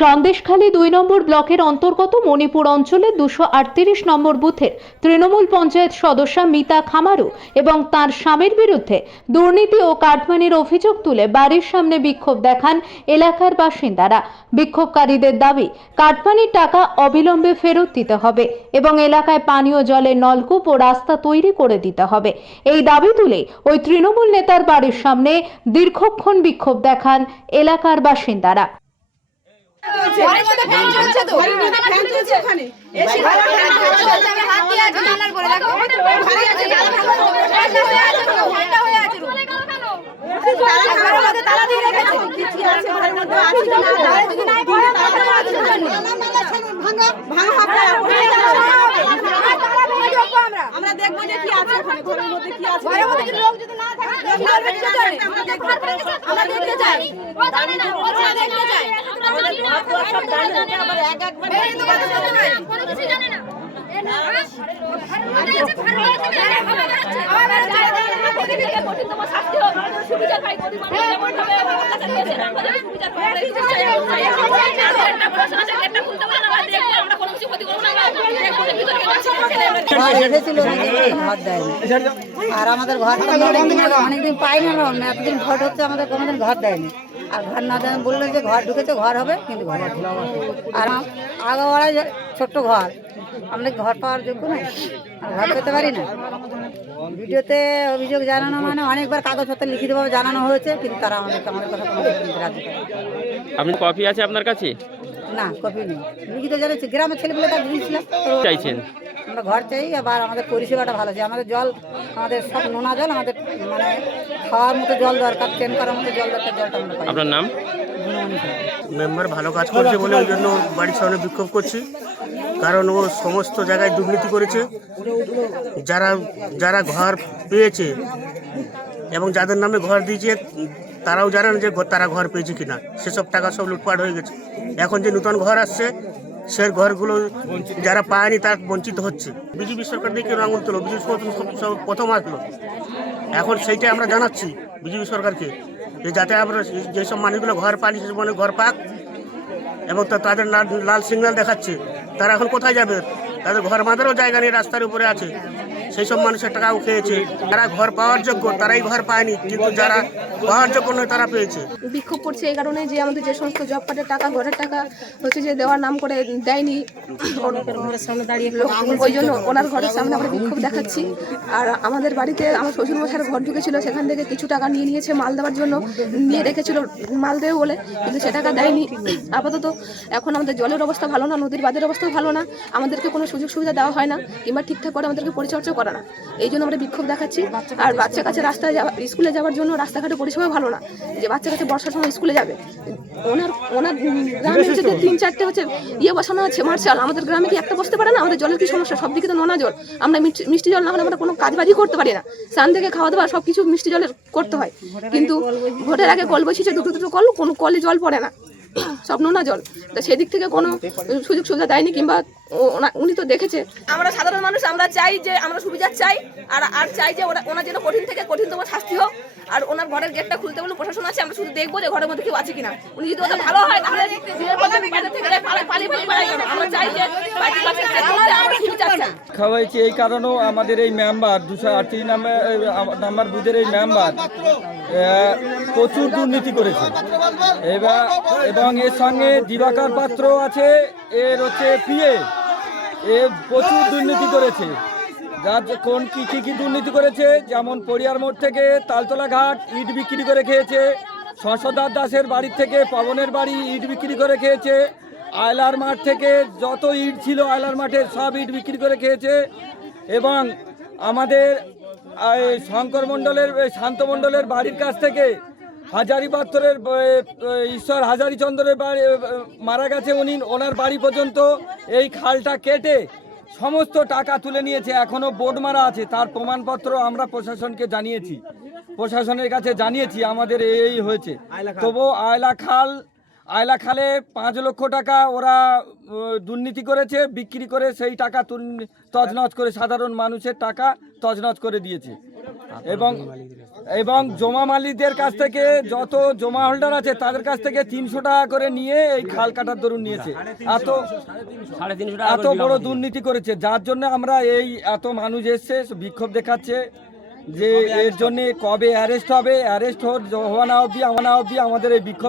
সন্দেশখালী ২ নম্বর ব্লকের অন্তর্গত মণিপুর অঞ্চলের ২৩৮ নম্বর বুথের তৃণমূল পঞ্চায়েত সদস্যা মিতা খামারু এবং তার স্বামীর বিরুদ্ধে দুর্নীতি ও কাটমানির অভিযোগ তুলে বাড়ির সামনে বিক্ষোভ দেখান এলাকার বাসিন্দারা। বিক্ষোভকারীদের দাবি, কাটমানির টাকা অবিলম্বে ফেরত দিতে হবে এবং এলাকায় পানীয় জলের নলকূপ ও রাস্তা তৈরি করে দিতে হবে। এই দাবি তুলে ওই তৃণমূল নেতার বাড়ির সামনে দীর্ঘক্ষণ বিক্ষোভ দেখান এলাকার বাসিন্দারা। আমরা দেখবো যে কি আছে ওখানে, ঘরের মধ্যে কি আছে, ঘরের মধ্যে লোক যদি না থাকে আমরা দেখতে চাই, আমরা দেখতে চাই, আমরা দেখতে চাই। আমাদের ঘর দুয়ার সব জানে, আবার এক একবার কোনো কিছু জানে না। আর আমাদের ঘরটা অনেকদিন পাই না, এতদিন ভোট হচ্ছে আমাদের কোনোদিন ঘর দেয়নি। আর ঘর না দেন বললো যে ঘর ঢুকেছে, ঘর হবে, কিন্তু ঘর আর আগাওয়াড়া ছোট্ট ঘর, আমাদের ঘর পাওয়ার যোগ্য নয়, ঘর পেতে পারি না। ভিডিওতে অভিযোগ জানানো মানে অনেকবার কাগজপত্র লিখিতভাবে জানানো হয়েছে, কিন্তু তারা আমাদের কথা কোনো রাজি করে। আপনি কপি আছে আপনার কাছে? না, কপি নেই, লিখিত জানাচ্ছি। গ্রামের ছেলেগুলো তার দিয়েছিলাম। চাইছেন? আমরা ঘর চাই, আবার আমাদের পরিষেবাটা ভালো চাই। আমাদের জল, আমাদের সব নোনা জল, আমাদের মানে খাওয়ার মতো জল দরকার, চেন করার মতো জল দরকার, জলটা আমরা পাই। আপনার নাম? মেম্বার ভালো কাজ করছে বলে ওই জন্য বাড়ির সামনে বিক্ষোভ করছি, কারণ ও সমস্ত জায়গায় দুর্নীতি করেছে। যারা ঘর পেয়েছে এবং যাদের নামে ঘর দিয়েছে তারাও জানেন যে তারা ঘর পেয়েছে কিনা, সেসব টাকা সব লুটপাট হয়ে গেছে। এখন যে নতুন ঘর আসছে সে ঘরগুলো যারা পায়নি তারা বঞ্চিত হচ্ছে। বিজেপি সরকার দিয়ে কেন আঙুল তুলো, বিজেপি প্রথম আসলো, এখন সেইটাই আমরা জানাচ্ছি বিজেপি সরকারকে, যে যাতে আমরা যেসব মানুষগুলো ঘর পায়নি সেসব মানুষ ঘর পাক। এবং তাদের লাল সিগন্যাল দেখাচ্ছে, তারা এখন কোথায় যাবে? তাদের ঘর বাঁধারও জায়গা নেই, রাস্তার উপরে আছে। সেই সব মানুষের টাকাও খেয়েছে। যারা ঘর পাওয়ার যোগ্য তারাই ঘর পায়নি, কিন্তু যারা পাওয়ার যোগ্য নয় তারা পেয়েছে। বিক্ষোভ করছে এই কারণে যে আমাদের যে সমস্ত জব কার্ডের টাকা, ঘরের টাকা হচ্ছে যে দেওয়ার নাম করে দেয়নি, ওই জন্য ওনার ঘরের সামনে আমরা বিক্ষোভ দেখাচ্ছি। আর আমাদের বাড়িতে আমার শ্বশুরমশাইয়ের ঘর ঢুকেছিল, সেখান থেকে কিছু টাকা নিয়ে নিয়েছে মাল দেওয়ার জন্য, নিয়ে রেখেছিল মাল দেবে বলে, কিন্তু সে টাকা দেয়নি আপাতত। এখন আমাদের জলের অবস্থা ভালো না, নদীর বাঁধের অবস্থাও ভালো না, আমাদেরকে কোনো সুযোগ সুবিধা দেওয়া হয় না, কিংবা ঠিকঠাক করে আমাদেরকে পরিচর্যা করে না। এই জন্য আমরা বিক্ষোভ দেখাচ্ছি। আর বাচ্চা কাছে রাস্তায় স্কুলে যাওয়ার জন্য রাস্তাঘাটে পরিষেবা ভালো না, যে বাচ্চা কাছে বর্ষার সময় স্কুলে যাবে। ওনার গ্রামে হচ্ছে 3-4টে হচ্ছে বসানো আছে মার্শাল, আমাদের গ্রামে কি একটা বসতে পারে না? আমাদের জলের কি সমস্যা? সব দিকে তো নোনা জল, আমরা মিষ্টি জল না হলে আমরা কোনো কাজবাজি করতে পারি না। স্নান থেকে খাওয়া দাওয়া সব কিছু মিষ্টি জলের করতে হয়, কিন্তু ভোটের আগে কল বসিয়েছে, দুটো কল, কোনো কলে জল পড়ে না, সব নোনা জল। তা সেদিক থেকে কোনো সুযোগ সুবিধা দেয়নি, কিংবা উনি তো দেখেছে। আমরা সাধারণ মানুষ, আমরা চাই যে আমরা সুবিধা চাই, আর চাই যে ওনার যেন কঠিন থেকে কঠিনতম শাস্তি হোক। আর ওনার ঘরের গেটটা খুলতে বলে প্রশাসন আছে, আমরা শুধু দেখবো যে ঘরের মধ্যে কেউ আছে কিনা। উনি যদি ওটা ভালো হয় তাহলে আমরা চাই যে খাওয়াইছি। এই কারণেও আমাদের এই মেম্বার 238 নাম্বার বুথের এই মেম্বার প্রচুর দুর্নীতি করেছে, এবং এর সঙ্গে দিবাকর পাত্র আছে, এর হচ্ছে পিএ, এ প্রচুর দুর্নীতি করেছে। যার কোন কি দুর্নীতি করেছে, যেমন পড়িয়ার মোড় থেকে তালতলা ঘাট ইট বিক্রি করে খেয়েছে, শশধর দাসের বাড়ির থেকে পবনের বাড়ি ইট বিক্রি করে খেয়েছে, আয়লার মাঠ থেকে যত ইট ছিল আয়লার মাঠের সব ইট বিক্রি করে খেয়েছে। এবং আমাদের শঙ্কর মণ্ডলের, শান্ত মণ্ডলের বাড়ির কাছ থেকে হাজারি পাত্রের ঈশ্বর হাজারিচন্দ্রের বাড়ি মারা গেছে, ওনার বাড়ি পর্যন্ত এই খালটা কেটে সমস্ত টাকা তুলে নিয়েছে। এখনও বোর্ড মারা আছে, তার প্রমাণপত্র আমরা প্রশাসনকে জানিয়েছি, প্রশাসনের কাছে জানিয়েছি আমাদের এই হয়েছে। তবু আয়লা খালে 5 লক্ষ টাকা ওরা দুর্নীতি করেছে, বিক্রি করে সেই টাকা তছনছ করে সাধারণ মানুষের টাকা তছনছ করে দিয়েছে। এবং এবং জমা মালিকদের কাছ থেকে যত জমা হোল্ডার আছে তাদের কাছ থেকে 300 টাকা করে নিয়ে এই খাল কাটার দরুন নিয়েছে। এত বড় দুর্নীতি করেছে, যার জন্য আমরা এই এত মানুষ এসছে বিক্ষোভ দেখাচ্ছে যে এর জন্য কবে অ্যারেস্ট হবে, অ্যারেস্ট হওয়া না অবধি আমাদের এই বিক্ষোভ